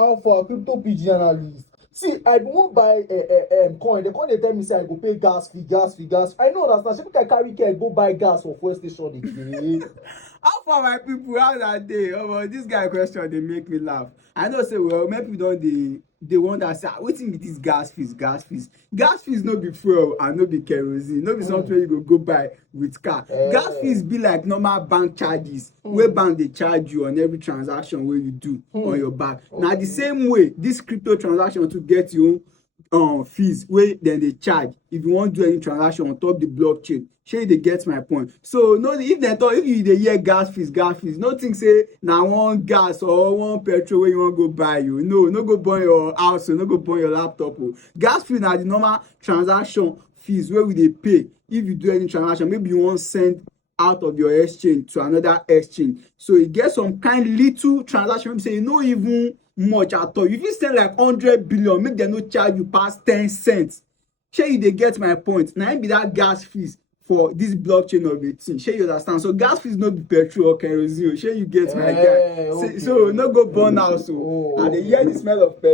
Alpha crypto Pidgin analyst. See, I won't buy a coin. The coin they tell me say I go pay gas fee, gas fee, gas. I know that. Now, I carry care go buy gas for fuel station. Again. How far my people, how that day? Oh, this guy question they make me laugh. I know say well, many people don't they wonder say wetin be this gas fees, gas fees. Gas fees no be fuel and no be kerosene, no be something you go buy with car. Gas fees be like normal bank charges wey bank dey charge you on every transaction wey you do on your back. Na the same way this crypto transaction to get your own fees wey dem dey charge if you wan do any transaction on top the blockchain. Shey you dey get my point? So no, if dem talk, if you dey hear gas fees, no think say na one gas or one petrol wey you wan go buy. You no go burn your house, no go burn your laptop. Gas fee na the normal transaction fees wey we dey pay if you do any transaction. Maybe you wan send out of your exchange to another exchange. So e get some kind little transaction wey be say e no even much at all. You fit send like 100 billion, make dem no charge you pass 10 cents. Shey you dey get my point? Na im be that gas fees for this blockchain of a thing. Shey you understand? So gas fees no be petrol or kerosene. Shey you get my guy? Okay. So no go burn house. I dey hear the smell of petrol.